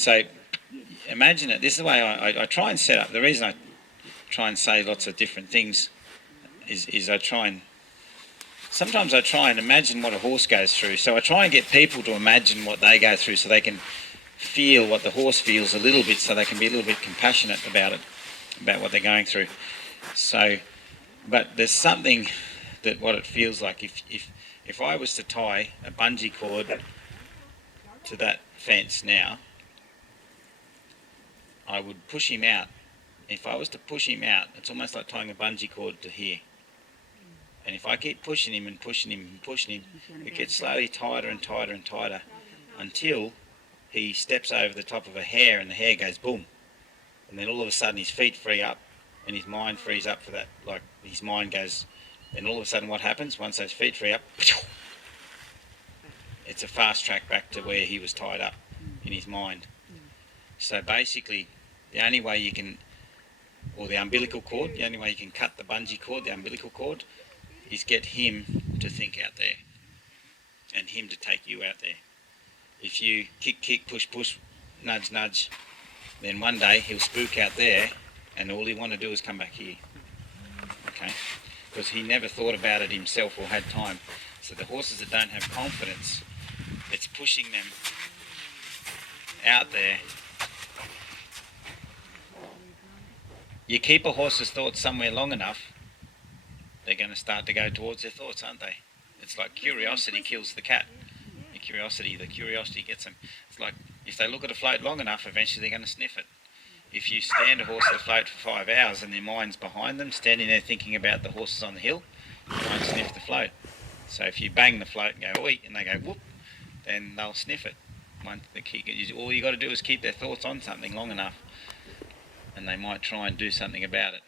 So imagine it. This is the way I try and set up. The reason I try and say lots of different things is sometimes I try and imagine what a horse goes through. So I try and get people to imagine what they go through so they can feel what the horse feels a little bit, so they can be a little bit compassionate about it, about what they're going through. So, but there's something that what it feels like if I was to tie a bungee cord to that fence now, I would push him out. If I was to push him out, it's almost like tying a bungee cord to here. And if I keep pushing him and pushing him and pushing him, it gets slowly tighter and tighter and tighter until he steps over the top of a hare and the hare goes boom. And then all of a sudden his feet free up and his mind frees up for that. Like his mind goes, and all of a sudden what happens once those feet free up? It's a fast track back to where he was tied up in his mind. So basically, the only way you can, or the umbilical cord, the only way you can cut the bungee cord, the umbilical cord, is get him to think out there and him to take you out there. If you kick, push, nudge, then one day he'll spook out there and all he want to do is come back here. Okay? Because he never thought about it himself or had time. So the horses that don't have confidence, it's pushing them out there. You keep a horse's thoughts somewhere long enough, they're going to start to go towards their thoughts, aren't they? It's like curiosity kills the cat. The curiosity gets them. It's like if they look at a float long enough, eventually they're going to sniff it. If you stand a horse at a float for 5 hours and their mind's behind them, standing there thinking about the horses on the hill, they won't sniff the float. So if you bang the float and go, oi, and they go, whoop, then they'll sniff it. All you got to do is keep their thoughts on something long enough, and they might try and do something about it.